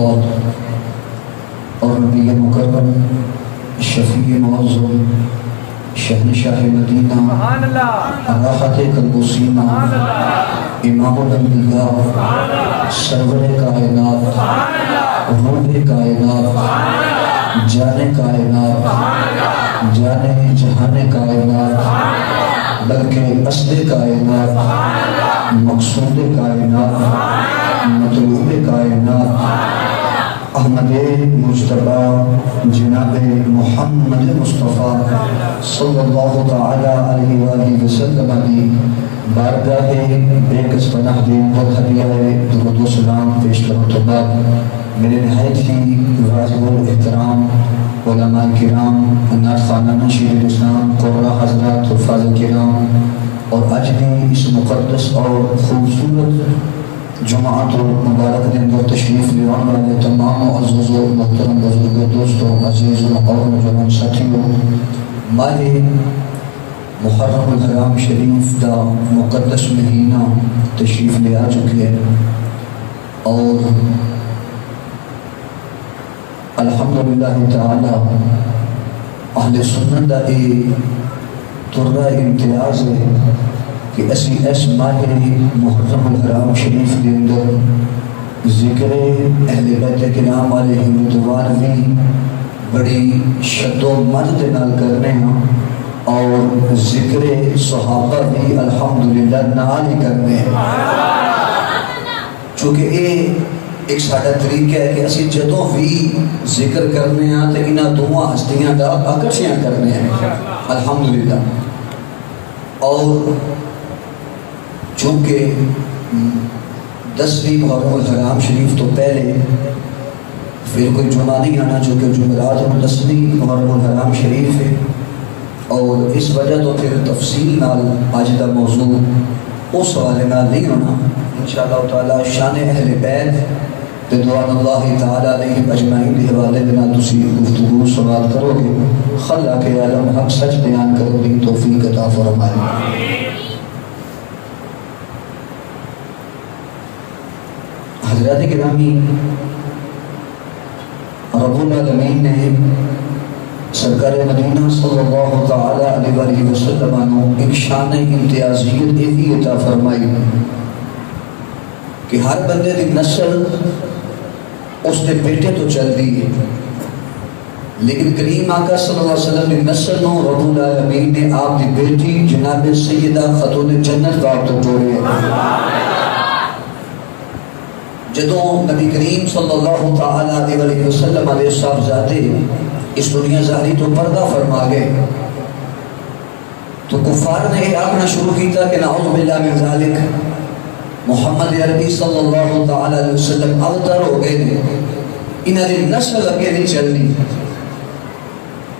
اللہ اور نبی مکرم شفیع معظم شہنشاہ مدینہ راحت قلب و سینہ امام الانبیاء سرور کائنات روح کائنات جان کائنات جان جہان کائنات بلکہ اصل کائنات مقصود کائنات مطلوب کائنات احمد مجتبی جناب محمد مصطفیٰ صلی اللہ تعالی علیہ وآلہ وسلم کی بارگاہ بے کس پناہ دین پر ہدیہ درود و سلام پیش کرنے کے بعد میرے نہایت ہی واجب الاحترام علماء کرام نعت خوانان شیر الاسلام قرآن حضرات حفاظ کرام اور آج بھی اس مقدس اور خوبصورت جماعت و مبارک دن پر تشریف لے آنے والے تمام عزیز و محترم بزرگ دوستوں عزیز و نوجوان ساتھیوں ماہ محرم الحرام شریف دا مقدس مہینہ تشریف لے آ چکے ہیں اور الحمدللہ تعالی اہل سنت دا ترہ امتیاز ہے کہ اسی اس ماہ محرم الحرام شریف کے اندر ذکر اہل بیت کرام علیہم رضوان بھی بڑی شد و مد نال کرنے ہیں اور ذکر صحابہ بھی الحمدللہ نال ہی کرنے ہیں چونکہ یہ ایک ساڑھا طریقہ ہے کہ اسی جدوں بھی ذکر کرنے ہیں تو انہاں دعا ہستیاں دا اکرشیاں کرنے ہیں الحمدللہ اور چونکہ 10ویں محرم الحرام شریف تو پہلے پھر کوئی جمعہ نہیں آنا چونکہ جمعرات 10ویں محرم الحرام شریف ہے اور اس وجہ تو پھر تفصیل نال آج دا موضوع اس حوالے نال نہیں ہونا انشاءاللہ تعالی شان اہل بیت رضوان اللہ تعالی علیہم اجمعین کے حوالے دینا تسی گفتگو سوال کرو گے خلا کے عالم حق سچ بیان کرو گے توفیق عطا فرمائے حضرات گرامی رب العالمین نے سرکار مدینہ صلی اللہ تعالی علیہ وسلم نے ایک شان امتیازیت ایسی عطا فرمائی کہ ہر بندے دی نسل اس کے بیٹے تو چل دی ہے لیکن کریم آقا صلی اللہ علیہ وسلم کی نسل نو رب العالمین نے آپ دی بیٹی جناب سیدہ خاتون جنت باپ تو جوڑے ہیں جدوں نبی کریم صلی اللہ تعالی علیہ وسلم علیہ صاحبزادے اس دنیا ظاہری تو پردہ فرما گئے تو کفار نے یہ آخنا شروع کیتا کہ نعوذ باللہ من ذالک محمد عربی صلی اللہ تعالی علیہ وسلم اوتر ہو گئے تھے انہاں دی نسل اگے نہیں چلنی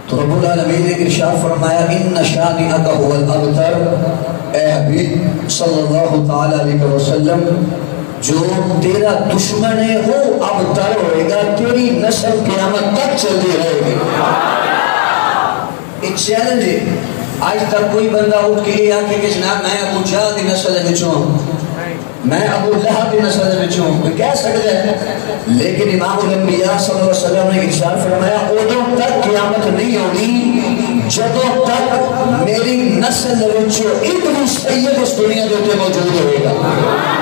تو رب العالمین نے ارشاد فرمایا ان شانئک هو الابتر اے حبیب صلی اللہ تعالی علیہ وسلم جو تیرا دشمن ہے وہ ابتر ہوئے گا تیری نسل قیامت تک چلتی رہے گی ایک چیلنج ہے آج تک کوئی بندہ اٹھ کے یہ آنکھے کہ جناب میں ابو جہل کی نسل ہے بچوں میں ابو لہب کی نسل ہے بچوں کوئی کہہ سکتا ہے لیکن امام الانبیاء صلی اللہ علیہ وسلم نے ارشاد فرمایا ادوں تک قیامت نہیں ہونی جدوں تک میری نسل بچوں ایک بھی سید اس دنیا دیتے موجود ہوئے گا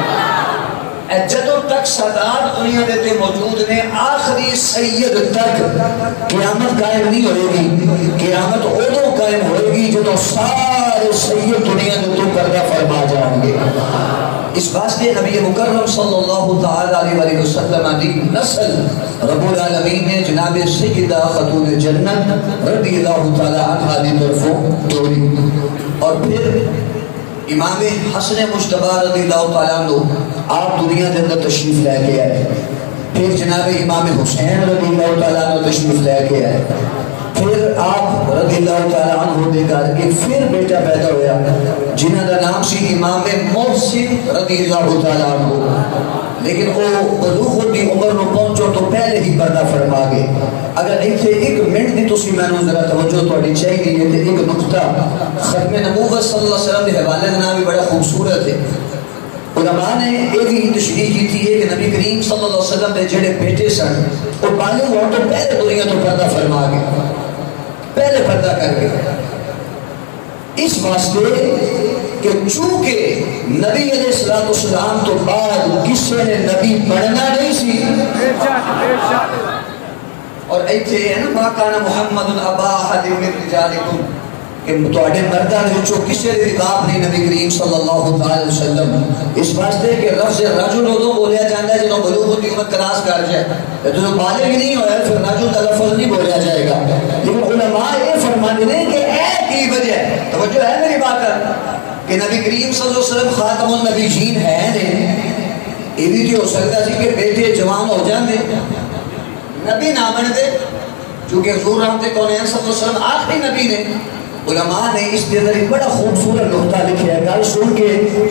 جدوں تک سادات دنیا دیتے موجود نے آخری سید تک قیامت قائم نہیں ہوئے گی قیامت ادوں قائم ہوئے گی جدوں سارے سید دنیا دیتے پردہ فرما جائیں گے اس واسطے نبی مکرم صلی اللہ تعالی علیہ وسلم دی نسل رب العالمین نے جناب سیدہ خاتون جنت رضی اللہ تعالی عنہا دی طرفوں توڑی اور پھر امام حسن مجتبی رضی اللہ تعالیٰ عنہ آپ دنیا کے اندر تشریف لے کے آئے پھر جناب امام حسین رضی اللہ تعالیٰ عنہ تشریف لے کے آئے پھر آپ رضی اللہ تعالیٰ عنہ دے کر ایک پھر بیٹا پیدا ہویا جنہاں دا نام سی امام محسن رضی اللہ تعالیٰ عنہ لیکن وہ بلوغ دی عمر نو پہنچو تو پہلے ہی پردہ فرما گئے اگر ایتھے ایک منٹ دی تسی میں نے ذرا توجہ تھوڑی چاہیے تے ایک نقطہ ختم نبوت صلی اللہ علیہ وسلم دے حوالے نام بھی بڑا خوبصورت ہے علماء نے یہ بھی تشریح کی تھی کہ نبی کریم صلی اللہ علیہ وسلم کے جڑے بیٹے سن وہ بالغ ہونے تو پہلے دنیا تو پردہ فرما گئے، پہلے پردہ کر گئے، اس واسطے کہ چونکہ نبی علیہ السلام تو بعد کسی نے نبی بننا نہیں سی، اور ایتھے ہے نا ما کان محمد ابا احد من رجالکم کہ تواڈے مرداں دے وچوں کسے دی باپ نہیں نبی کریم صلی اللہ تعالی وسلم، اس واسطے کہ لفظ رجل ادوں بولیا جاندا ہے جدوں بلوغ دی عمر کراس کر جائے، جدوں بالغ نہیں ہویا پھر رجل کا لفظ نہیں بولیا جائے گا۔ لیکن علماء یہ فرماتے ہیں کہ اے کی وجہ ہے، توجہ ہے میری بات پر، کہ نبی کریم صلی اللہ علیہ وسلم خاتم النبیین ہیں نے، یہ بھی تو ہو سکتا سی کہ بیٹے جوان ہو جاندے نبی نہ بن دے، چونکہ حضور رحمت کونین صلی اللہ علیہ وسلم آخری نبی نے۔ علماء نے اس کے اندر ایک بڑا خوبصورت نقطہ لکھا ہے، گل سن کے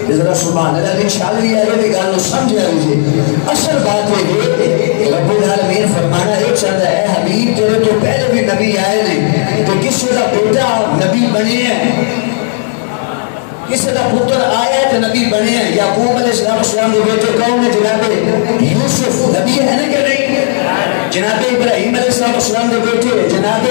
ذرا سبحان اللہ دی چھال لیا ہے، گل کو سمجھ آ لیجیے۔ اصل بات یہ ہے کہ رب العالمین فرمانا ایک چاہتا ہے حبیب تیرے تو پہلے بھی نبی آئے نے، تو کسی کا بیٹا نبی بنے ہے، کسی کا پتر آیا ہے تو نبی بنے ہیں۔ یعقوب علیہ السلام کے بیٹے کون ہیں؟ جناب یوسف نبی ہے نا کہ نہیں؟ جناب ابراہیم علیہ السلام کے بیٹے جناب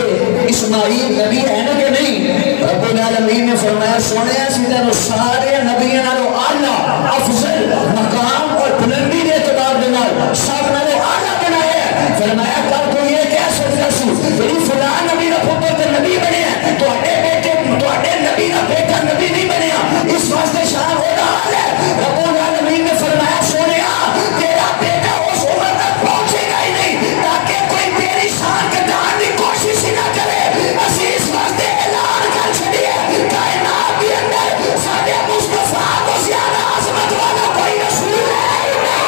اسماعیل نبی ہے نا کہ نہیں؟ رب العالمین نے فرمایا سونے سیدھا نو سارے نبیوں نالوں اعلیٰ افضل مقام اور بلندی کے اعتبار کے نال سب نالوں اعلیٰ بنایا ہے۔ فرمایا کل کوئی یہ کہہ سکتا سی میری فلاں نبی کا پتر تے نبی بنے ہیں، تواڈے بیٹے تواڈے نبی کا بیٹا نبی نہیں بنیا، اس واسطے شان ہونا حال ہے۔ رب العالمین نے فرمایا سونیا تیرا بیٹا اس عمر تک پہنچے گا ہی نہیں تاکہ کوئی تیری شان کٹانے کی کوشش ہی نہ کرے۔ اسی اس واسطے اعلان کر چھڑیے کائنات کے اندر سارے مصطفیٰ کو زیادہ عظمت والا کوئی رسول ہے ہی نہیں۔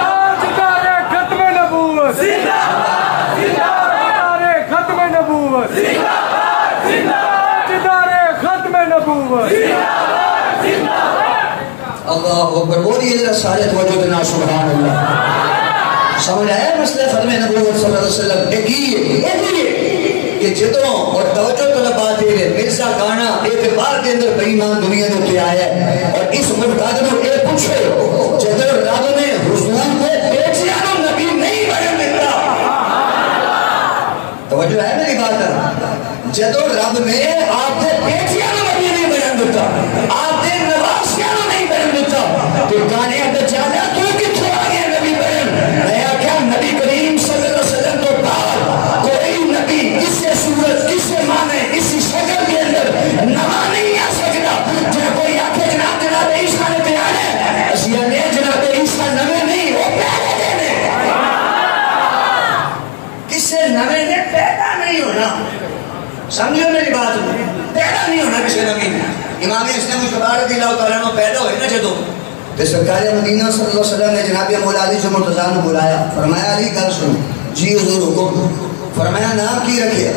تاجدار ختم نبوت زندہ باد، تاجدار ختم نبوت زندہ باد، تاجدار ختم نبوت اللہ اکبر، بولیے ذرا سارے توجہ دینا سبحان اللہ۔ سمجھ آیا مسئلہ ختم نبوت صلی اللہ علیہ وسلم کہ جدوں اور توجہ طلبات ہے مرزا گانا اعتبار کے اندر بے ایمان دنیا میں اتنے آیا ہے، اور اس مرتاد کو یہ پوچھو جدوں رب نے حضور کو بیٹیاں کو نبی نہیں بن دیتا، توجہ ہے میری بات ہے، جدوں رب نے آپ کے بیٹیاں کو نبی نہیں بن دیتا، آپ کے نواسیاں کو نہیں بن دیتا، تو گانے اندر جانا تو کتوں آ گیا نبی بن؟ میں کیا نبی کریم صلی اللہ علیہ وسلم تو بعد کوئی نبی کسی صورت کسی معنی کسی شکل کے اندر نواں نہیں آ سکتا۔ جب کوئی آکھے جناب عیسیٰ نے بیان ہے، اسیہ نے جناب عیسیٰ نوے نہیں وہ پہلے دینے، کسی نوے نے پیدا نہیں ہونا، سمجھو میری بات، پیدا نہیں ہونا کسی نبی نے۔ امام اسلام شبار رضی اللہ تعالیٰ عنہ پیدا ہوئے نا جدو، تو سرکار مدینہ صلی اللہ علیہ وسلم نے جناب مولا علی سے مرتضیٰ نے بلایا، فرمایا علی گل سنو، جی حضور حکم، فرمایا نام کی رکھیا؟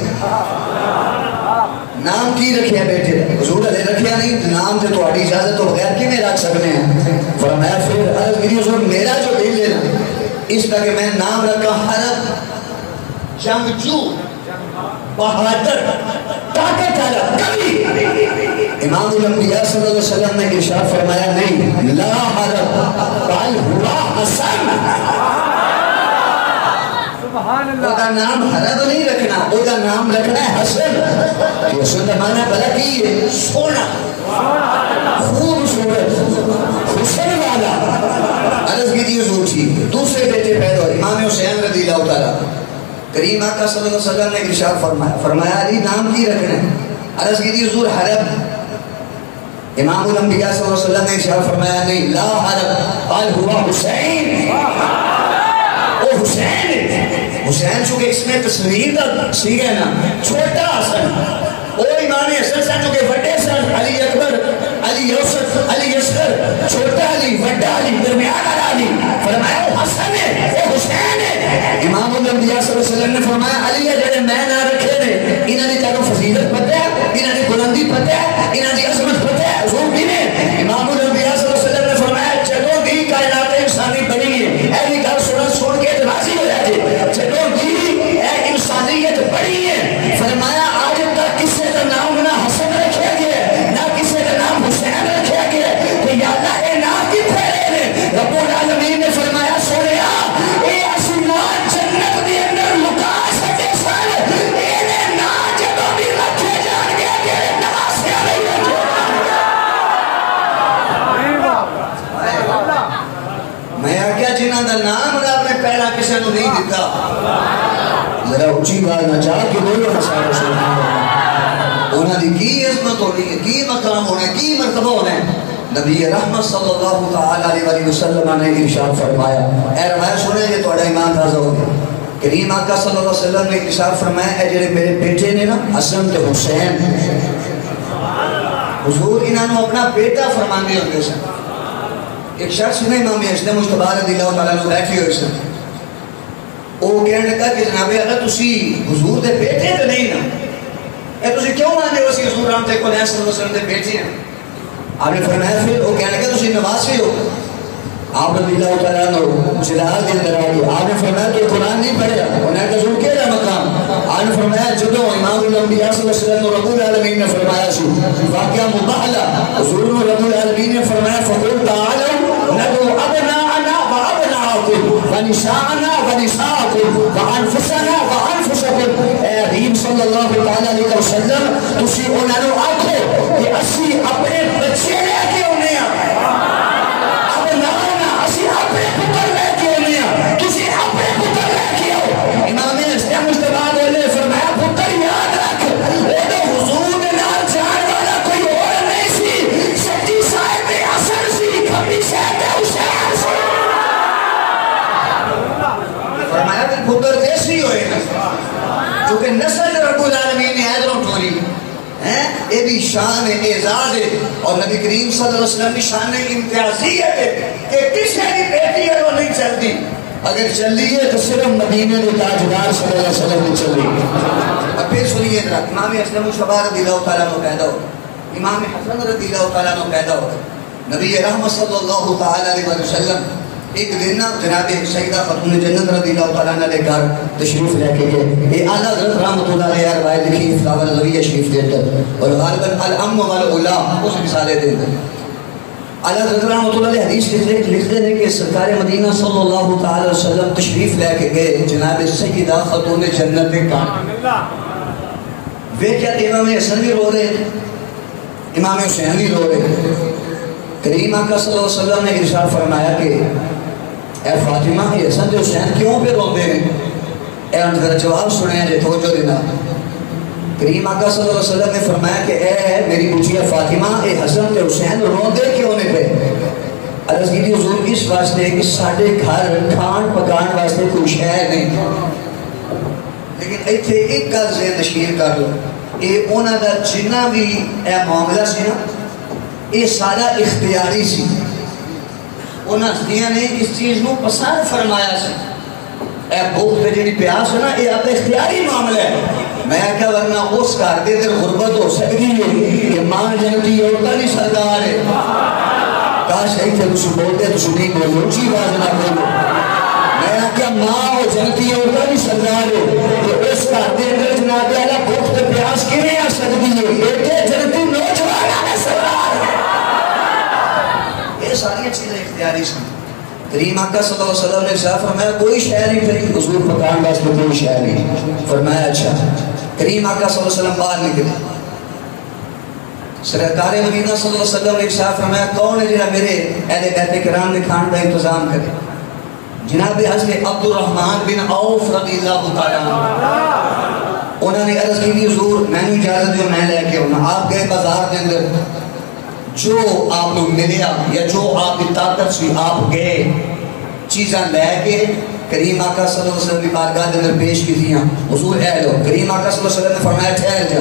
نام کی رکھیا بیٹے؟ حضور علیہ رکھیا نہیں، نام سے تو اجازت تو بغیر کی میں رکھ سکنے ہیں؟ فرمایا پھر عرض میری حضور میرا جو دل ہے نا اس کا کہ میں نام رکھا حرب، جنگجو، بہادر، طاقت والا، کبھی امام الانبیاء صلی اللہ علیہ وسلم نے ارشاد فرمایا نہیں، لا حرب بل ہوا حسن، سبحان اللہ، وہ کا نام حرب نہیں رکھنا، وہ کا نام رکھنا ہے حسن، کہ حسن کا معنی بلا کی ہے سونا، خوبصورت، حسن والا۔ عرض کی دی حضور تھی، دوسرے بیٹے پیدا ہوئے امام حسین رضی اللہ تعالیٰ، کریم آقا صلی اللہ علیہ وسلم نے ارشاد فرمایا، فرمایا علی نام کی رکھنا ہے؟ عرض کی دی حضور حرب، امام الانبیاء صلی اللہ علیہ وسلم نے ارشاد فرمایا نہیں، لا حرب بل ہوا حسین، وہ حسین ہے، حسین چونکہ اس میں تصویر کا سیگا ہے نا، چھوٹا حسن، وہ امام حسن سے چونکہ بڑے سن، علی اکبر، علی یوسف، علی اصغر، چھوٹا علی، بڑا علی، درمیان علی، فرمایا وہ حسن ہے، وہ حسین ہے۔ امام الانبیاء صلی اللہ علیہ وسلم نے فرمایا علی ہے جڑے میں نہ رکھے نے، انہاں دی تانوں فضیلت پتہ ہے، انہاں دی بلندی پتہ ہے، انہاں دی عظمت پتہ ہے، حضور بھی نے امام الانبیاء صلی اللہ علیہ وسلم نے فرمایا جدوں بھی کائنات انسانی بنی ہے، ایسی گل سن کے راضی ہو جاتے، جدوں بھی انسانیت بڑی ہے، فرمایا آج تک کسی کا نام نہ حسن رکھا گیا نہ کسی کا نام حسین رکھا گیا، کہ یا پہلا کسی نے نہیں دیتا. ذرا اچھی بات نہ چاہ کہ بولو نا سارے سنو انہوں نے کی عظمت ہونی ہے, کی مقام ہونا ہے, کی مرتبہ ہونا ہے. نبی رحمت صلی اللہ تعالی علیہ وسلم نے ارشاد فرمایا, اے روایت سنے یہ تھوڑا ایمان تازہ ہو گیا. کریم آقا صلی اللہ علیہ وسلم نے ارشاد فرمایا اے جڑے میرے بیٹے نے نا حسن تے حسین, حضور انہوں نے اپنا بیٹا فرمانے ہوتے سن. ایک شخص نے امام حسن مجتبی رضی اللہ تعالیٰ نے بیٹھی ہوئی سن, وہ کہنے لگا کہ جناب اگر تسی حضور دے بیٹے تو نہیں نا, اے تسی کیوں آنے ہو سی حضور رحمت صلی اللہ علیہ وسلم دے بیٹے ہیں؟ آپ نے فرمایا پھر وہ کہنے لگا تسی نواسے ہو. آپ رضی اللہ تعالیٰ نے جلال دے اندر آگے آپ نے فرمایا کہ قرآن نہیں پڑھیا, انہوں نے کہا حضور کہہ رہا مقام. آپ نے فرمایا جدو امام الانبیاء صلی اللہ علیہ وسلم رب العالمین نے فرمایا سی واقعہ مباہلہ, حضور رب العالمین نے فرمایا فقل تعالوا ندعو ابناءنا وابناءکم ونساءنا ونساءکم وانفسنا وانفسکم. اے حبیب صلی اللہ تعالیٰ علیہ وسلم تسی انہوں نے آکھو کہ اسی اپنے بچے لے کے انہیں پتر ایسی ہوئے چونکہ نسل رب العالمین نے حیدروں ٹھوری یہ بھی شان اعزاز ہے اور نبی کریم صلی اللہ علیہ وسلم کی شان امتیازیت ہے کہ کسی کی بیٹی ہے وہ نہیں چلتی, اگر چلی ہے تو صرف مدینے کے تاجدار صلی اللہ علیہ وسلم نے چلی. اب پھر سنیے ذرا, امام حسن مجتبی رضی اللہ تعالیٰ عنہ پیدا ہو, امام حسن رضی اللہ تعالیٰ عنہ پیدا ہو. نبی رحمت صلی اللہ تعالیٰ علیہ وسلم ایک دن جناب سیدہ خاتون جنت رضی اللہ تعالیٰ عنہ لے کر تشریف لے کے گئے. یہ اعلیٰ حضرت رحمۃ اللہ علیہ روایت لکھی فلاور نظریہ شریف دے اندر اور غالباً الام والعلا اس رسالے دے اندر اعلیٰ حضرت رحمۃ اللہ علیہ حدیث لکھتے ہیں کہ سرکار مدینہ صلی اللہ تعالی وسلم تشریف لے کے گئے جناب سیدہ خاتون جنت کا. وہ کیا امام حسن بھی رو رہے, امام حسین بھی رو رہے. کریم آقا صلی اللہ علیہ وسلم نے ارشاد فرمایا کہ اے فاطمہ یہ حسن تے حسین کیوں پہ روندے ہیں؟ اے ان کا جواب سنیں جے توجہ دینا. کریم آقا صلی اللہ علیہ وسلم نے فرمایا کہ اے میری بچیا فاطمہ اے حسن تے حسین روندے کیوں نے پہ؟ عرض کی حضور اس واسطے کہ ساڈے گھر کھان پکان واسطے کوئی شے نہیں, لیکن ایتھے ایک گل ذہن نشین کر لو, اے انہاں دا جنہ بھی اے معاملہ سی نا یہ سارا اختیاری سی. انہاں ہستیاں نے اس چیز کو پسند فرمایا سی. اے بھوک تے جڑی پیاس ہے نا یہ آپ اختیاری معاملہ ہے. میں کہا ورنہ اس گھر دے اندر غربت ہو سکتی ہے کہ ماں جنتی عورتاں نہیں سردار ہے. کاش ایتھے تسی بولتے تسی نہیں بولو, اونچی آواز نہ بولو. میں کہا ماں جنتی عورتاں نہیں سردار ہے تو اس گھر دے اندر جناب اعلیٰ بھوک تے پیاس کیویں آ سکتی ہے؟ بیٹے جنتی نوجوان ہے سردار. یہ ساری چیزیں اختیاری سی. کریم آقا صلی اللہ علیہ وسلم نے ارشاد فرمایا کوئی شے نہیں پھری حضور پکان واسطے کوئی شے نہیں. فرمایا اچھا. کریم آقا صلی اللہ علیہ وسلم باہر نکلے, سرکار مدینہ صلی اللہ علیہ وسلم نے ارشاد فرمایا کون ہے جنہاں میرے اہل بیت کرام نے کھان کا انتظام کرے؟ جناب حضرت عبد الرحمن بن عوف رضی اللہ تعالیٰ عنہ. انہوں نے عرض کی حضور میں نے اجازت دیو میں لے کے ہونا. آپ گئے بازار کے اندر, جو آپ لوگ ملیا یا جو آپ کی طاقت سی آپ گئے چیزاں لے کے کریم آقا صلی اللہ علیہ وسلم کی بارگاہ کے اندر پیش کی تھیاں. حضور اے لو, کریم آقا صلی اللہ علیہ وسلم نے فرمایا ٹھہر جا,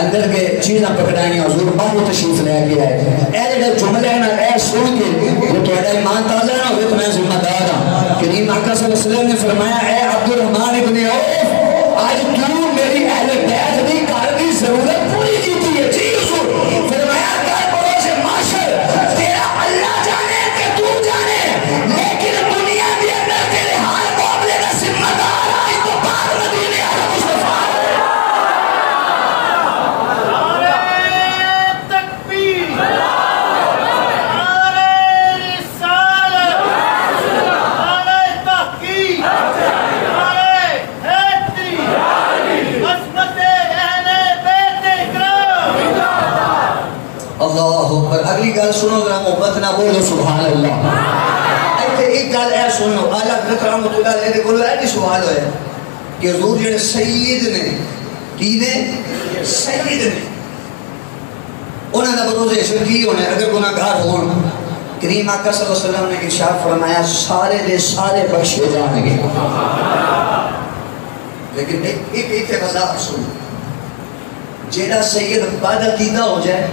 اندر کے چیزاں پکڑائیں. حضور باہر تشریف لے کے آئے. اے جڑا جملہ ہے نا اے سن کے جو تہاڈا ایمان تازہ نہ ہوئے تو میں ذمہ دار ہاں. کریم آقا صلی اللہ علیہ وسلم نے فرمایا اے عبد الرحمن ابن عوف آج تو میری اہل بیت دی گھر کی ضرورت پوری کیتی ہے. جی حضور. فرمایا کل بروز محشر تیرا اللہ جانے کہ تو جانے, لیکن دنیا کے اندر تیرے حال معاملے کا ذمہ دار آج تو پاک مدینے والا مصطفیٰ. نعرہ تکبیر, نعرہ رسالت, نعرہ تحقیق, نعرہ حضرت رحمۃ اللہ علیہ کو یہ سوال ہویا کہ حضور جڑے سید نے کی نے سید نے انہاں دا بروز عشر کی ہونا اگر گناہگار ہون کریم آقا صلی اللہ علیہ وسلم نے ارشاد فرمایا سارے دے سارے بخشے جائیں گے. لیکن ایک وضاحت سن جیڑا سید بد عقیدہ ہو جائے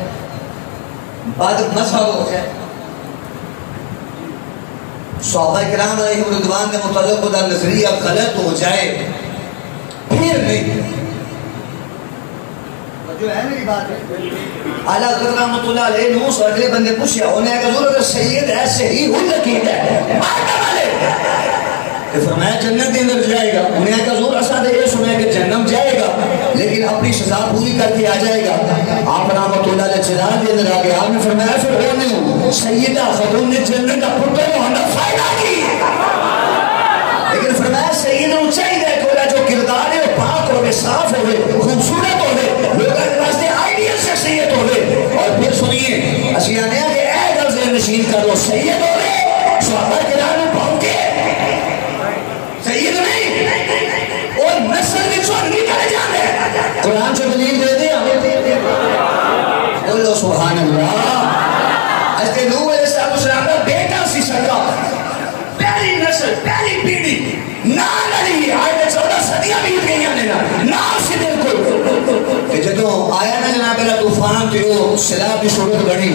بد مذہب ہو جائے صحابہ کرام علیہ رضوان کے متعلق دا نظریہ غلط ہو جائے پھر نہیں جو ہے میری بات ہے اعلیٰ حضرت رحمۃ اللہ علیہ نو سو اگلے بندے پوچھیا انہیں کہا حضور اگر سید ہے صحیح العقیدہ ہے کہ فرمایا جنت کے اندر جائے گا. انہیں کہا حضور اساں یہ سنا کہ جنم جائے گا لیکن اپنی سزا پوری کر کے آ جائے گا. آپ رحمۃ اللہ علیہ چراغ کے اندر آ گئے. آپ نے فرمایا پھر وہ نہیں سیدہ خاتون نے جنت کا پتر محمد فائدہ کی لیکن فرمایا سید نو چاہیے کہ جو کردار ہے وہ پاک ہوئے صاف ہوئے خوبصورت ہوئے لوگوں کے واسطے آئیڈیل شخصیت ہوئے. اور پھر سنیے اسی آنے ہیں کہ اے گل ذہن نشین کرو سید ہوئے صحابہ کرام نے پہنچے سید نہیں اور نسل کی چوٹ نہیں کرے جانے قرآن سے دلیل دے دیا بولو سبحان اللہ. حضرت نوح علیہ السلام کا بیٹا سی سرکار پہلی نسل پہلی پیڑھی نہ لڑی آج 14 صدیاں بیت گئی ہیں نہ سے بالکل کہ جدوں آیا نا جناب اللہ طوفان تے وہ سیلاب کی صورت بنی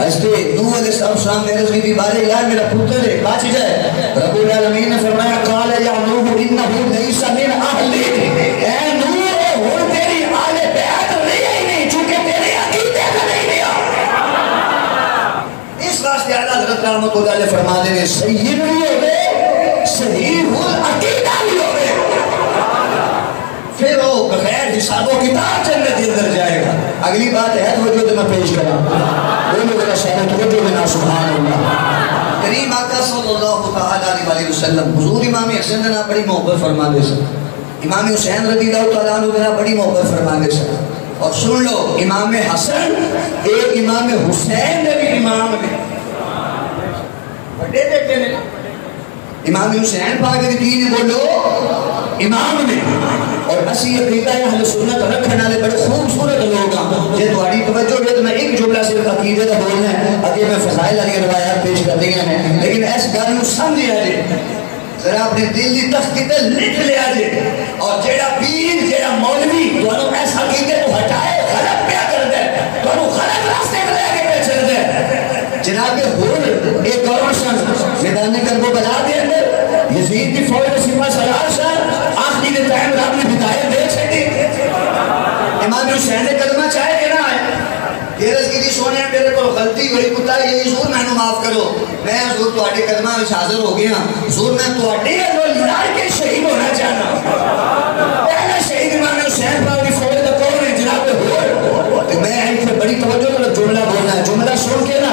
حضرت نوح علیہ السلام نے عرض کی بارے یار میرا پتر ہے بچ جائے. رب العالمین نے فرمایا قال یا نوح انه ليس من اهلك اے نوح ہن تیری اہل بیت نہیں چونکہ تیرے عقیدے کا نہیں لیا. اس واسطے اعلیٰ حضرت رحمۃ اللہ علیہ فرماتے ہیں سید بھی ہوئے صحیح العقیدہ بھی ہوئے پھر وہ بغیر حساب و کتاب جنت کے اندر جائے گا. اگلی بات ہے توجہ تو میں پیش کرا دونوں میرا شہر توجہ میں نا سبحان اللہ. کریم آقا صلی اللہ تعالی علیہ وسلم حضور امام حسن نے بڑی محبت فرما دے سن امام حسین رضی اللہ تعالیٰ عنہ نے بڑی محبت فرما دے سن. اور سن لو امام حسن ایک امام حسین نے بھی امام نے بڑے بیٹے نے امام حسین پاک کے دین بولو امام نے. اور اسی عقیدہ اہل سنت رکھنے والے بڑے خوبصورت لوگ ہیں. جے تہاڈی توجہ ہے تو میں ایک جملہ صرف عقیدے کا بولنا ہے اگے میں فضائل والی روایات پیش کر دیا ہیں لیکن اس گل کو سمجھیا جے ذرا اپنے دل دی تختی تے لکھ لیا جے. اور جیڑا پیر جیڑا مولوی تانوں اس عقیدے کو ہٹائے غلط پیا کر دے تانوں غلط راستے تے لے کے چل دے جناب ہور ایک اور شخص میدان کربو بلا دے اندر یزید دی فوج میں سپاہ سالار شاہ آخری دے ٹائم رب نے ہدایت دے چھڈی. امام حسین نے کلمہ چاہے کہ نہ آئے دیرز کی سونے میرے کو غلطی ہوئی کتا یہ حضور میں نے معاف کرو میں حضور تواڈے قدماں وچ حاضر ہو گیا حضور میں تواڈے نال لڑ کے شہید ہونا چاہنا. پہلا شہید امام حسین پاک دی فوج دا کون ہے جناب ہور. میں ایتھے بڑی توجہ نال جملہ بولنا ہے جملہ سن کے نا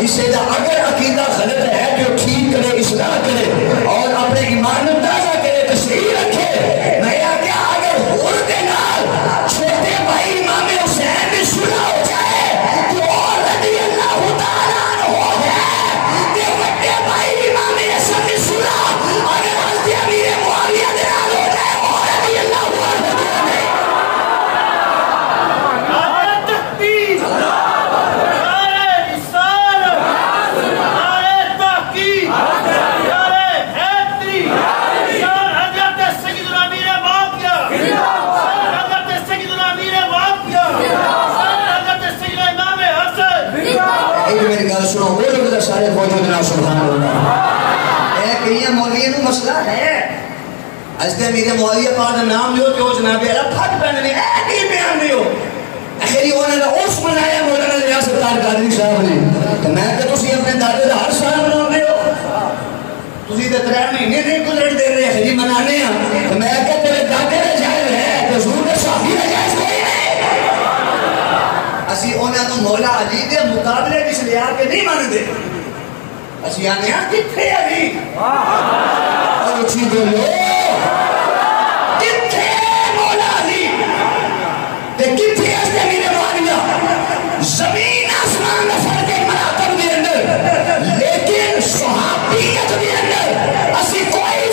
کسی دا اگر عقیدہ غلط ہے کہ وہ ٹھیک کرے اصلاح کرے اور اپنے ایمان کو تازہ کرے تصحیح رکھے. میں کیا اگر ہور دے نال چھوٹے بھائی امام حسین بھی صلح ہو جائے تو اور رضی اللہ تعالیٰ عنہ ہو جائے کہ بڑے بھائی امام حسن بھی صلح اگر حضرت امیر معاویہ دے نال ہو جائے اور رضی اللہ عنہ سارے موجود نا سبحان اللہ. اے کئی مولوی نو مسئلہ ہے حضرت امیر معاویہ پاک دا نام لیو کہ وہ جناب اعلیٰ پھٹ پہننے اے کی بیان دیو اخیری انہوں نے اس منایا مولانا ریاست قادری صاحب نے تو میں کہ تسی اپنے دادے دا ہر سال منا دیو تسی تے 3 مہینے نہیں گزر دے رہے اخیری منانے ہیں تو میں کہ تیرے دادے دا جائز ہے تو حضور دا صحابی دا جائز کوئی نہیں. اسی انہوں نے مولا علی دے مقابلے وچ لیا کے نہیں مان دے اسی آنے ہیں کتھے علی اور اچھی بولو کتھے مولا علی تے کتھے حضرت امیر معاویہ زمین آسمان کا فرق ہے مراتب دے اندر لیکن صحابیت دے اندر اسی کوئی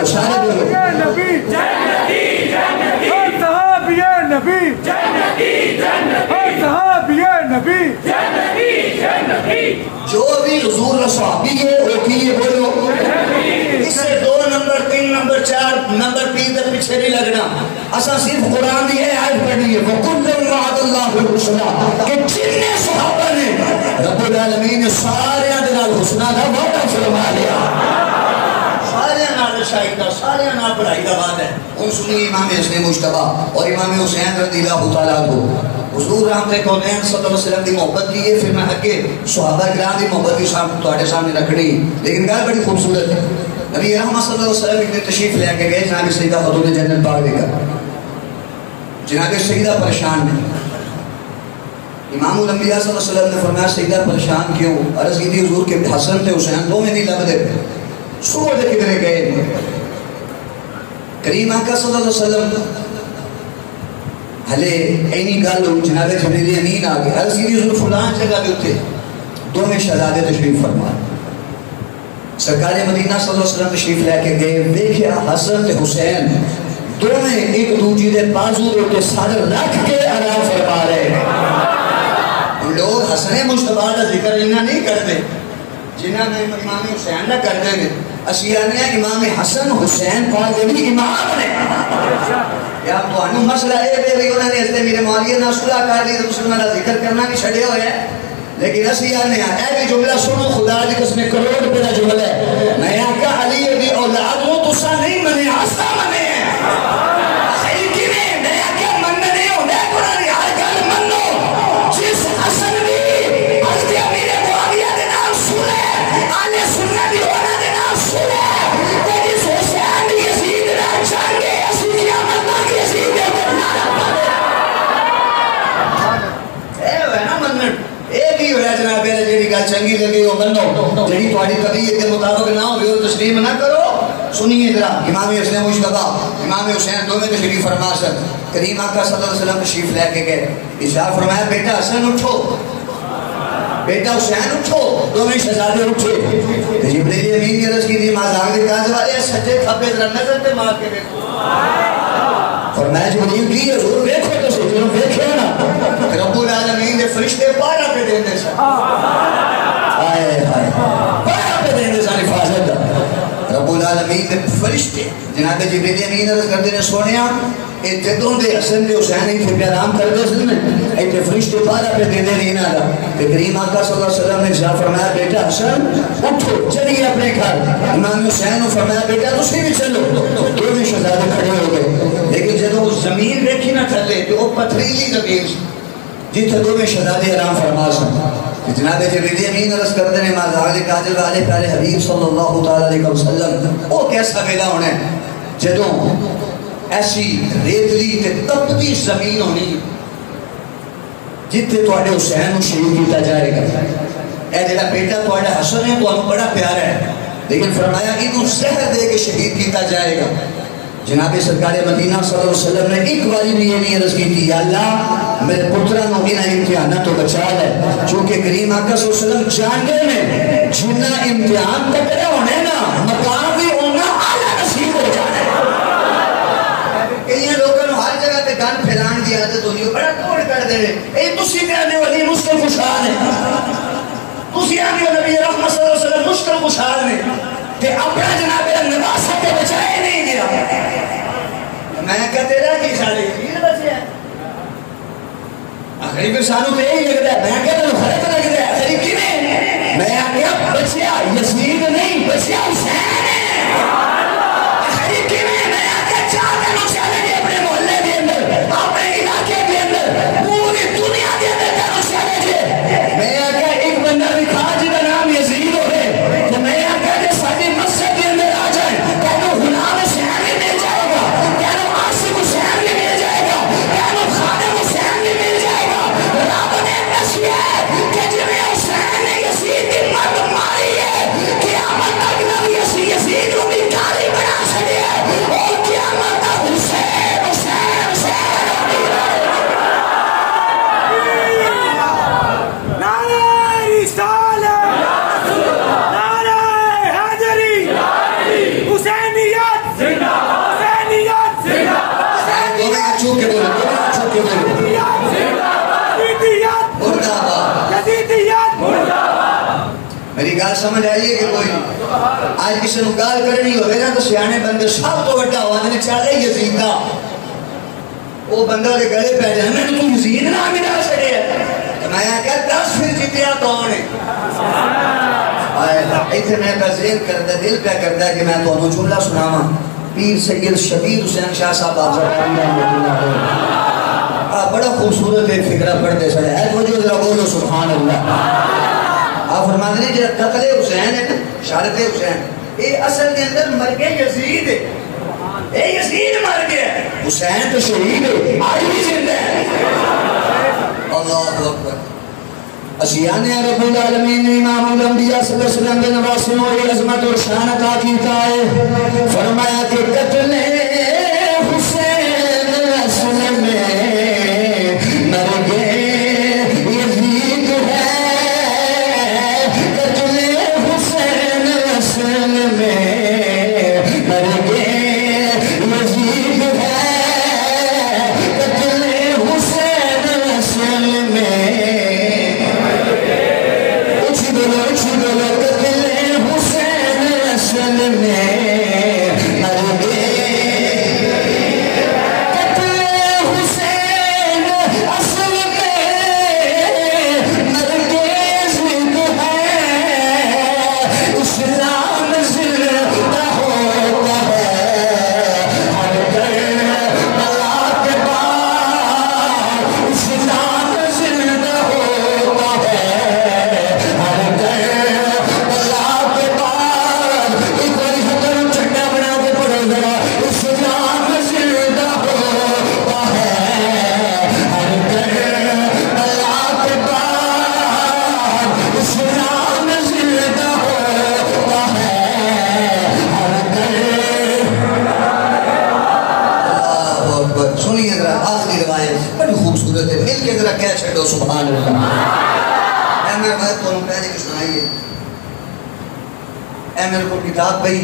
بولو سارے بولو نبی جنتی جنتی صحابی نبی جنتی جنتی صحابی نبی جنتی جنتی جو بھی حضور صحابی ہے وہ کیے بولو اس سے 2 نمبر 3 نمبر 4 نمبر 3 تک پیچھے نہیں لگنا اساں صرف قرآن دی ہے آیت پڑھنی ہے وَقُلَّ وَعَدَ اللَّهُ الْحُسْنَى کہ جتنے صحابہ نے رب العالمین نے سارے دے نال حسنہ دا وعدہ فرما لیا سارے نال شاہی دا سارے نال بڑائی دا وعدہ ہے ان سنی امام حسن مجتبی اور امام حسین رضی اللہ تعالیٰ عنہ حضور رحمت کونین صلی اللہ علیہ وسلم دی محبت کی ہے پھر میں اگے صحابہ کرام دی محبت بھی تواڈے سامنے رکھنی لیکن گل بڑی خوبصورت ہے نبی رحمت صلی اللہ علیہ وسلم ایک تشریف لے کے گئے جناب سیدہ خاتون جنت پاک دے گھر جناب سیدہ پریشان ہے امام الانبیاء صلی اللہ علیہ وسلم نے فرمایا سیدہ پریشان کیوں عرض کی تھی حضور کے حسن تھے حسین دو میں نہیں لب دے صبح دے کدھر گئے کریم آقا صلی اللہ علیہ وسلم ہلے اینی گل جناب جبریل امین آ گئے عرض کی تھی حضور فلان جگہ دے ہوتے دو میں شہزادے تشریف فرما سرکار مدینہ صلی اللہ علیہ وسلم تشریف لے کے گئے دیکھیا حسن تے حسین دو میں ایک دوجی دے بازو دے سر رکھ کے آرام فرما رہے ہیں لوگ حسن مجتبی کا ذکر انہاں نہیں کرتے جنہاں نے امام حسین نہ کرتے ہیں اشیانے امام حسن حسین پاک بھی امام نے یا تو انہوں مسئلہ ہے بھی انہوں نے اس نے میرے مولیہ ناسولہ کر لی تو مسلمانہ ذکر کرنا نہیں چھڑے ہوئے ہیں لیکن اشیانے اے بھی جملہ سنو خدا دی قسم کروڑ روپے کا جملہ ہے میں آقا علی دی اولاد ہوں تو سا نہیں منے آسا منے ہیں چنگی لگے ہو بندو جڑی تواڈی طبیعت کے مطابق نہ ہو تسلیم نہ کرو سنیے ذرا امام حسن مجتبی امام حسین دو میں تشریف فرما سن کریم آقا صلی اللہ علیہ وسلم تشریف لے کے گئے ارشاد فرمایا بیٹا حسن اٹھو بیٹا حسین اٹھو دو میں شہزادے اٹھے جبریل امین نے عرض کی تھی مازاغ دے کاج والے سجے کھبے ذرا نظر تے مار کے دیکھو فرمایا جبریل کی حضور دیکھو تو صحیح جنوں دیکھو نا رب العالمین نے فرشتے پارا پہ دیندے سن پارا پہ دیندے سن حفاظت رب العالمین نے فرشتے جناب جبریل امین عرض کردے نے سونیا اے جدوں دے حسن دے حسین ہی پھر آرام کردے سن اے فرشتے پارا پہ دیندے نہیں نہ کہ کریم آقا صلی اللہ علیہ وسلم نے ارشاد فرمایا بیٹا حسن اٹھو چلیے اپنے گھر امام حسین نے فرمایا بیٹا تسی بھی چلو دونوں شہزادے کھڑے ہو گئے لیکن جدوں زمین دیکھی نہ تھلے تو وہ پتھریلی زمین جتنے دو میں شہزادے آرام فرما سن جناب جبریل امین عرض کردے نے مازاغ کاجل والے پیارے حبیب صلی اللہ تعالی علیہ وسلم وہ کیسا ویلا ہونا ہے جدوں ایسی ریتلی تے تپتی زمین ہونی جتنے تواڈے حسین کو شہید کیتا جائے گا اے جڑا بیٹا تواڈا حسن ہے تانوں بڑا پیارا ہے لیکن فرمایا اینوں زہر دے کے شہید کیتا جائے گا جناب سرکار مدینہ صلی اللہ علیہ وسلم نے ایک باری بھی یہ نہیں عرض کی تھی یا اللہ میرے پترہ نو انہاں امتحانہ تو بچا لے چونکہ کریم آقا صلی اللہ علیہ وسلم جانتے میں جنہ امتحان تکڑے ہونے نا مقام بھی ہونا اعلیٰ نصیب ہو جانا ہے کئی لوگوں نے ہر جگہ تے گن پھیلان دی عادت ہونی ہے بڑا توڑ کر دے اے تسی تے آنے والی مشکل خوشحال ہے تسی آنے والی نبی رحمت صلی اللہ علیہ وسلم مشکل خوشحال ہے کہ اپنا جناب نواسہ کے بچائے نہیں گیا میں کہا تیرا کی خالی یقین بچے ہے آخری پھر سانو تو یہی لگ رہا ہے میں کہتا ہوں خرق لگ رہا ہے آخری کی نہیں میں کہا بچیا یزید نہیں بچیا حسین ہے آخری کی نہیں میں کہا چاہتا ہوں چاہتا ہے اپنے محلے کے اندر اپنے علاقے کے اندر پوری دنیا کے اندر کرو چاہتا ہے میں کہا ایک بندہ بھی کھا جیدہ نام یزید ہو رہے تو میں کہا کہ ساتھی مسجد کے اندر آ جائیں کہتا ہوں غلام حسین بھی مل جائے گا کہتا ہوں عاصم حسین بھی مل جائے گا کہتا ہوں خادم حسین بھی مل جائے گا رب نے نصیحت کہ جنہیں حسین نے یزید کی مرد ماری ہے کہ میری گال سمجھ آئیے کہ کوئی نہیں؟ آج کسی نے گال کرنی ہوئے نا تو سیانے بندے سب تو بڑا ہوا نے چاہے یزید دا وہ بندہ دے گلے پہ جانا میں تو یزید نہ ملا سڑے ہے تو میں کہا 10 پھر جتیا کون ہے ایتھے میں کا ذہن کرتا دل پہ کرتا ہے کہ میں تو انہوں جملہ سناما پیر سید شبیر حسین شاہ صاحب بڑا خوبصورت ایک فکرہ پڑھتے سڑے ہے مجھے ذرا بولو سبحان اللہ آپ فرما دیں جو قتل حسین ہے شہادت حسین یہ اصل کے اندر مر کے یزید ہے اے یزید مر گیا حسین تو شہید ہے آج بھی زندہ ہے اللہ اکبر اشیان رب العالمین امام الانبیاء صلی اللہ علیہ وسلم کے نواسوں اور عظمت اور شان عطا کیتا ہے فرمایا کہ قتل حسین اصل میں مر گئے یزید ہے قتل حسین اصل میں مر گئے یزید ہے قتل حسین اصل میں سبحان اللہ اے میرے بھائی تو انہوں پہلے کی سنائیے اے میرے کو کتاب بھئی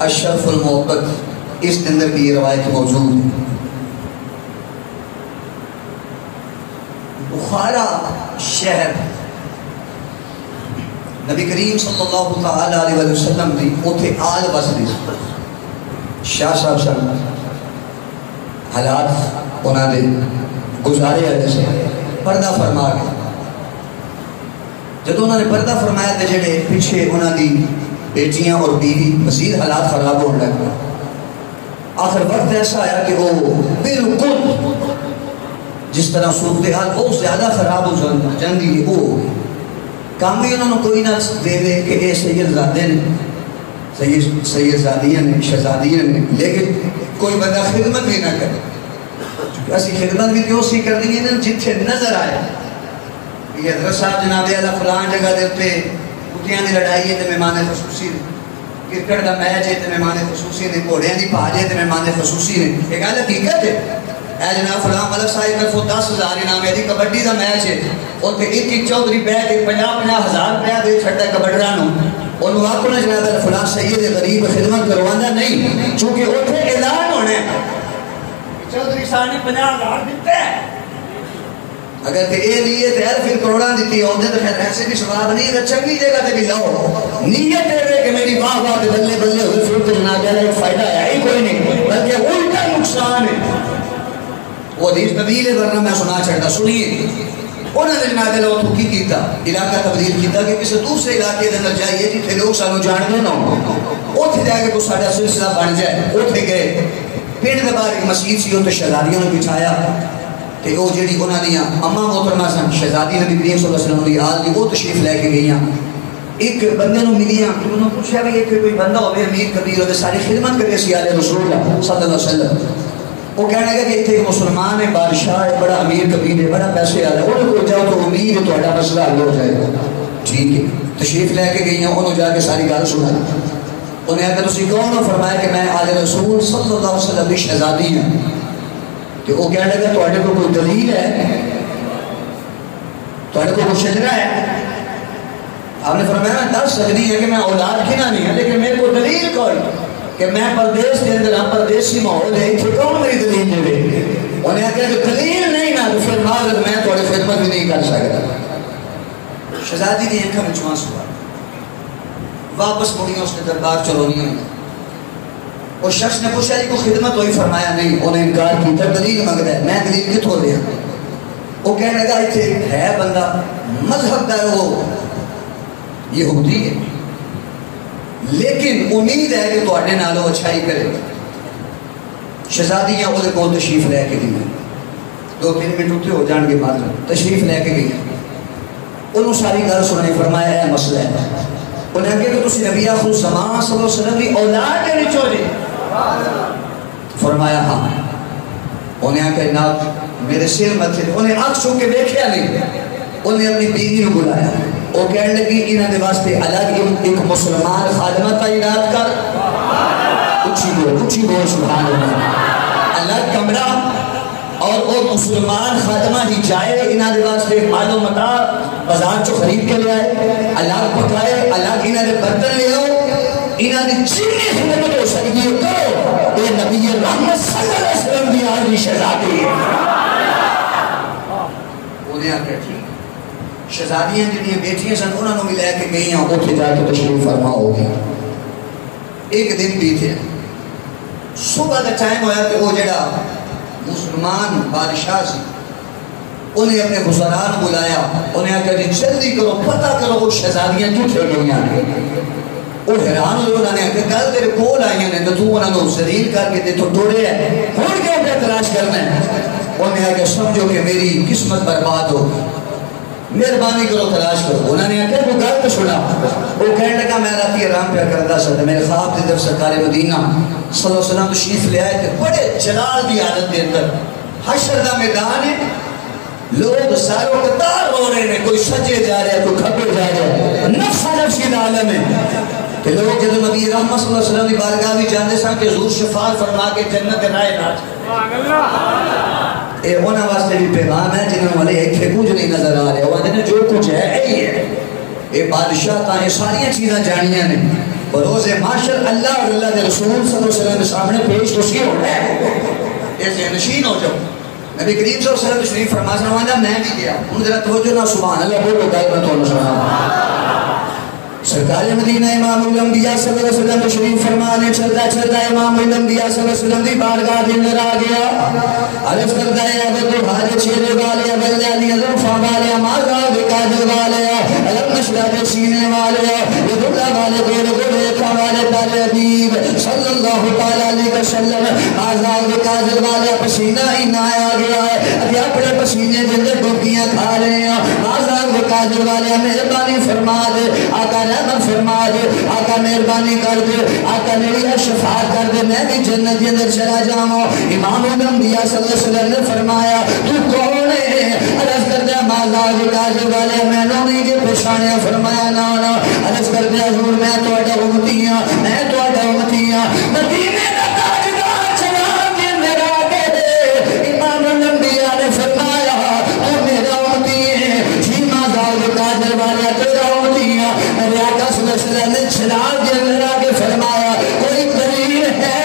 اشرف المحبت اس کے اندر بھی یہ روایت موجود ہے بخارا شہر نبی کریم صلی اللہ تعالیٰ علیہ وسلم دی اوتھے آل بسلی شاہ صاحب صاحب حالات انہاں دے گزارے ہیں سے پردہ فرما گئے جب انہوں نے پردہ فرمایا تھے جڑے پیچھے انہوں دی بیٹیاں اور بیوی مزید حالات خراب ہونے لگے آخر وقت ایسا آیا کہ وہ بالکل جس طرح صورتحال بہت زیادہ خراب ہو جاندی ہے وہ کام بھی انہوں نے کوئی نہ دے دے کہ اے سید زادے نے سید زادیاں نے شہزادیاں نے لیکن کوئی بندہ خدمت بھی نہ کرے ایسی خدمت بھی کیوں سی کر دیں گے جتھے نظر آئے یہ حضرت صاحب جناب اللہ فلان جگہ دیتے کتیاں دی لڑائی ہے تے مہمان خصوصی نے کرکٹ دا میچ ہے تے مہمان خصوصی نے گھوڑیاں دی بھاج ہے تے مہمان خصوصی نے یہ گل حقیقت ہے اے جناب فلان ملک صاحب طرفوں 10,000 انعام ہے کبڈی دا میچ ہے اور تے ایک چودھری بیٹھ کے 50,000 روپیہ دے چھڑتا ہے کبڈراں نو انہوں آکھو نا جناب اللہ فلان سید غریب خدمت کروانا نہیں چونکہ اوتھے اعلان ہونا ہے چودھری صاحب نے 50,000 دیتے ہیں اگر تے اے لیے تے پھر کروڑاں دیتی ہوندے تو پھر ایسے بھی ثواب نہیں ہے چنگی جگہ تے بھی لاؤ نیت ہے کہ میری واہ واہ دے بلے بلے ہوئے پھر تو نہ جانا ایک فائدہ ہے ہی کوئی نہیں بلکہ الٹا نقصان ہے وہ حدیث طویل ہے ورنہ میں سنا چڑھتا سنیے انہوں نے جناب اللہ تو کی کیتا علاقہ تبدیل کیتا کہ کسی دوسرے علاقے دے اندر جائیے جتھے لوگ سانو جان دے نہ اوتھے جا کے کوئی ساڈا سلسلہ بن جائے اوتھے گئے پیڑ دے باہر ایک مسجد سی اوتھے شہزادیوں نے بچھایا کہ وہ جڑی انہاں دیاں اماں محترمہ سن شہزادی نبی کریم صلی اللہ علیہ وسلم دی آل دی وہ تشریف لے کے گئیاں ایک بندے نو ملیاں کہ انہوں نے پوچھا بھی کوئی بندہ ہوئے امیر کبیر ہوئے ساری خدمت کرے سی آلِ رسول اللہ صلی اللہ علیہ وسلم وہ کہنے لگا کہ اتنے ایک مسلمان ہے بادشاہ ہے بڑا امیر کبیر ہے بڑا پیسے آ رہا ہے انہوں کو جاؤ تو امید ہے تھوڑا مسئلہ حل ہو جائے گا ٹھیک ہے تشریف لے کے گئی ہیں انہوں جا کے ساری گل سنا انہیں اگر تسی کون ہو فرمایا کہ میں آل رسول صلی اللہ علیہ وسلم کی شہزادی ہوں کہ وہ کہنے لگا تھوڑے کو کوئی دلیل ہے تھوڑے کو کوئی شجرہ ہے آپ نے فرمایا میں دس سکتی ہے کہ میں اولاد کی نہ نہیں ہے لیکن میرے کو دلیل کوئی کہ میں پردیس کے اندر ہم پردیسی ماحول ہے اتنے کون میری دلیل دے رہے انہیں کہا کہ دلیل نہیں نہ تو پھر معذرت میں تھوڑے خدمت بھی نہیں کر سکتا شہزادی دی انکھاں وچ آنسو آئے، واپس مڑیاں اس نے دربار چلونی ہوئی. اس شخص نے پوچھا جی کو خدمت ہوئی؟ فرمایا نہیں. انہیں انکار کیا. دلیل منگتا ہے. میں دلیل کتوں دیا؟ وہ کہنے لگا اتنے ہے بندہ مذہب دا وہ یہودی ہے لیکن امید ہے کہ تواڈے نالوں اچھائی کرے. شہزادیاں وہ کو تشریف لے کے گئی، 2-3 منٹ اتنے ہو جان گے بعد تشریف لے کے گئی. انہوں ساری گل سنائی. فرمایا ہے مسئلہ ہے. انہیں آگے کہ تسی نبی آخر زمان صلی اللہ علیہ وسلم کی اولاد کے نچو جی؟ فرمایا ہاں. انہیں آگے ناب میرے سر مت تھے. انہیں آنکھ چھو کے دیکھیا نہیں. انہیں اپنی بیوی کو بلایا. وہ کہنے لگی انہوں نے واسطے الگ ایک مسلمان خادمہ تعینات کر. اچھی بول سبحان اللہ. الگ کمرہ اور وہ مسلمان خادمہ ہی جائے انہوں نے واسطے مال و متاع بازار چو خرید کے لے آئے، الگ پکائے، الگ انہوں نے برتن لے آؤ، انہوں نے جنی خدمت ہو سکتی ہے کرو. یہ نبی رحمت صلی اللہ علیہ وسلم دی آج شہزادی ہے. انہیں آکے ٹھیک. شہزادیاں جنہیں بیٹیاں سن انہوں نے ملے کے گئی ہیں اتنے جا کے تشریف فرما ہوگی. ایک دن بیتے صبح کا ٹائم ہویا کہ وہ جڑا مسلمان بادشاہ سی انہیں اپنے گزران بلایا. انہیں کہا جی جلدی کرو پتہ کرو وہ شہزادیاں کیوں تھے گئی ہیں. وہ حیران ہوئے. انہوں نے کہا کل تیرے کول آئی ہیں تو تو انہوں نے ذلیل کر کے تو ٹوڑے ہے ہون کیوں پہ تلاش کرنا ہے. انہیں کہا سمجھو کہ میری قسمت برباد ہو مہربانی کرو تلاش کرو. انہوں نے کہا وہ گل تو سنا. وہ کہنے لگا میں راتی آرام پہ کرتا سا میرے خواب کی طرف سرکار مدینہ صلی اللہ علیہ وسلم تشریف لے آئے تھے بڑے جلال کی حالت کے اندر. حشر کا میدان ہے، لوگ ساروں قطار رو رہے ہیں، کوئی سجے جا رہے ہیں کوئی کھپے جا رہے ہیں. نفس نفس کی عالم ہے کہ لوگ جب نبی رحمت صلی اللہ علیہ وسلم کی بارگاہ بھی جاندے سن کہ حضور شفاعت فرما کے جنت کے رائے ناچ. اے انہاں واسطے بھی پیغام ہے جنہوں والے ایک کچھ نہیں نظر آ رہے. وہ نے جو کچھ ہے یہی ہے. اے بادشاہ تا یہ ساری چیزاں جانیاں نے. بروز معاشر اللہ اور اللہ کے رسول صلی اللہ علیہ وسلم کے سامنے پیش تو سی ہونا ہے. ایسے نشین ہو جاؤ. نبی کریم صلی اللہ علیہ وسلم تشریف فرما فرمایا میں بھی گیا. ان ذرا توجہ نہ سبحان اللہ بولو گائے میں تو سبحان. سرکار مدینہ امام الانبیاء صلی اللہ علیہ وسلم تشریف فرمانے چلتا امام الانبیاء صلی اللہ علیہ وسلم دی بارگاہ کے اندر آ گیا. عرض کرتا ہے ابو تو بھارے چہرے والے ابل علی زلفاں والے ماذا بقادر والے علم نشرہ سینے والے یہ اللہ والے گورے گورے کا والے تعالی حبیب صلی اللہ تعالی علیہ وسلم ماذا بقادر والے پسینہ ہی نہ آ گیا ہے. ابھی اپنے پسینے کے اندر ڈوبیاں کھا رہے ہیں. ماذا بقادر والے مہربانی فرما دے آقا رحمت فرما دے آقا مہربانی کر دے آقا میری شفاعت کر دے میں بھی جنت کے اندر چلا جاؤں. امام الانبیاء صلی اللہ علیہ وسلم نے فرمایا تو کون ہے؟ عرض کر دیا ماذا بقادر والے میں نہ نہیں جے پہچانے. فرمایا نا نا. عرض کر دیا حضور میں تو اڈا امتی ہوں میں تو اڈا امتی ہوں. مدینے کا تاجدار چلا کے میرا کے امام الانبیاء نے فرمایا تو میرا امتی ہے جی ماذا بقادر والے تیرا امتی ہے. میرے آقا صلی اللہ علیہ وسلم نے چھلال کے میرا کے فرمایا کوئی دلیل ہے؟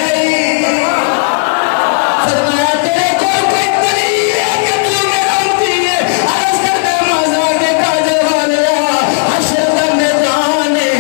فرمایا تیرے کوئی دلیل ہے کہ تو میرا امتی ہے؟ عرض کرتا ماذا بقادر والے حشر کا میدان ہے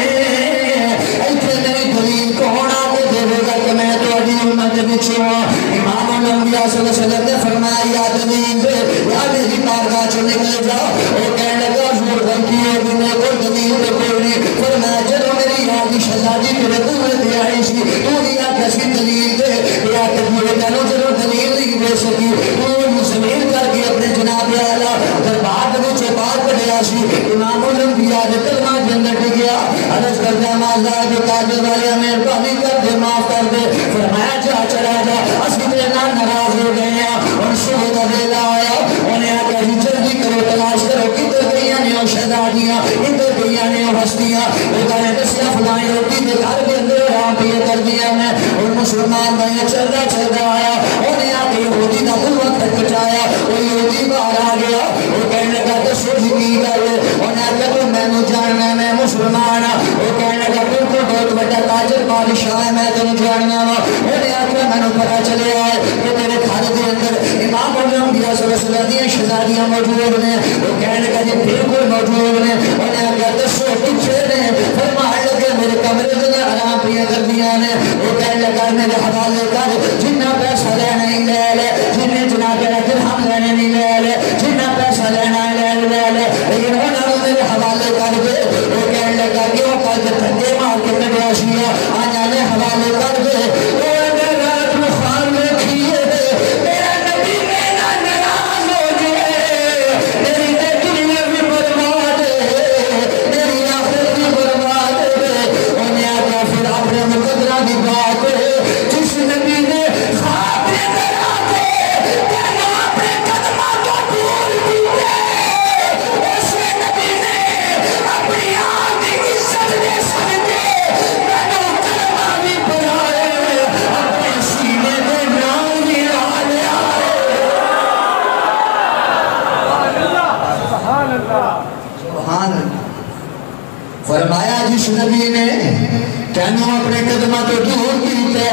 ایتھے میری دلیل کون آ کے دے گا کہ میں تو اڈی امت بچوں. امام الانبیاء صلی اللہ علیہ وسلم نے فرمایا یا دلیل دے یا میری بارگاہ چ نکل جاؤ. وہ کہنے لگا حضور غلطی ہے کہ میں کوئی دلیل تو کوئی نہیں. فرمایا جب میری یادی شہزادی تیرے دل دے آئی سی تو یا کسی دلیل دے یا کبھی کہنو چلو دلیل نہیں دے سکی تو مسلم کر کے اپنے جناب اعلیٰ دربار میں چوپار پڑیا سی. امام الانبیاء نے کلمہ کے اندر گیا. عرض کر دیا ماذا بقادر والے مہربانی کر دے معاف کر دے. فرمایا جا چلا جا اسی تیرے نال ناراض ہو گئے ہیں. اور صبح کا ویلا آیا انہیں آ کے جلدی کرو تلاش کرو کدھر گئیاں نے وہ شہزادیاں کدھر گئیاں نے وہ ہستیاں. وہ کہنے دسیا فلائیں روٹی کے گھر کے اندر آرام پیے کر دیا میں. اور مسلمان بھائی چلتا آیا انہیں آ کے یہودی کا ملوک کھٹکھٹایا. وہ یہودی باہر آ گیا. وہ کہنے کا دسو جی کی گل. انہیں آ کے میں نے جاننا میں مسلمان. وہ کہنے کا بالکل بہت بڑا تاجر بادشاہ ہے میں تمہیں جاننا وا. انہیں آ کے میں نے پتا چلے آئے کہ تیرے گھر کے اندر امام الانبیاء صلی اللہ علیہ وسلم کی شہزادیاں موجود ہیں. وہ کہنے کا جی بالکل موجود ہیں. انہیں کے تھکے مار کے کٹیا سیا آیا نے حوالے کر دے رات میں خان رکھیے میرا نبی میرا ناراض ہو جائے میری دنیا بھی برباد ہے میری آخرت بھی برباد ہے انہیں آگیا پھر اپنے مقدرہ کی بات ہے جس نبی نے خواب اندر آتے کہنا اپنے قدمہ کو دور دیتے اس نبی نے اپنی آنکھ کی عزت دے سکتے میں نے کلمہ بھی پڑھائے اپنے سینے میں نام بھی آنے آئے سبحان اللہ سبحان اللہ فرمایا جس نبی نے تینوں اپنے قدمہ تو دور کیتے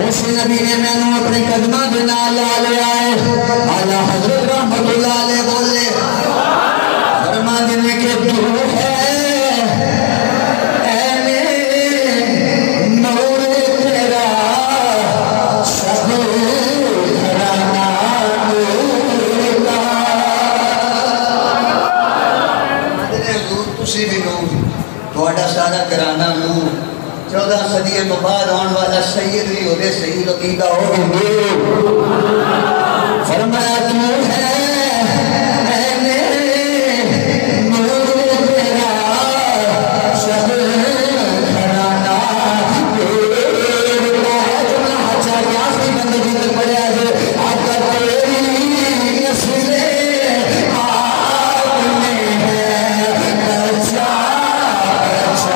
اس نبی نے میں نے اپنے قدمہ دے نال لا لیا ہے اعلیٰ حضرت رحمت اللہ علیہ بولے فرما دینے کے تو ہے اے نور تیرا سب گھرانہ نور کا حضور تسی بھی نور تھوڑا سارا گھرانہ نور 14 صدی تو بعد آن والا سید بھی ہوتے سید عقیدہ ہو گئے فرمایا تو ہے اے نور تیرا سب گھرانہ نور کا جملہ اچھا کیا سی بندگی تک پڑھا ہے آپ کا تیری نسل آپ میں ہے بچہ بچہ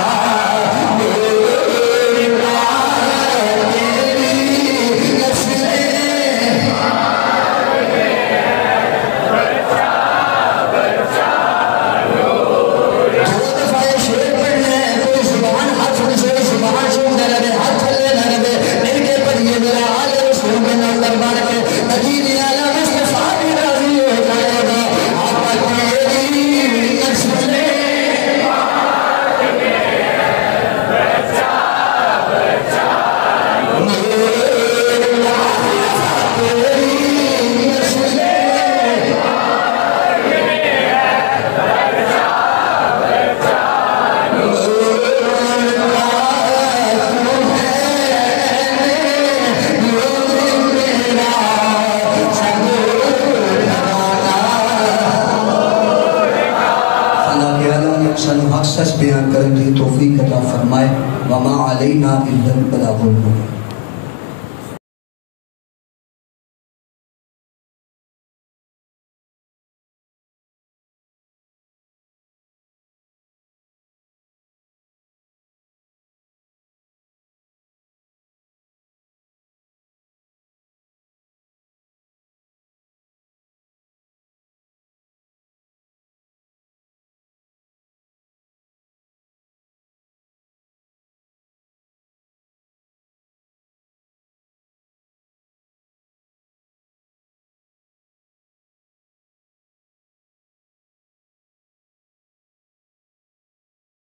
بیان کرنے کی توفیق عطا فرمائے وما علینا الا البلاغ المبین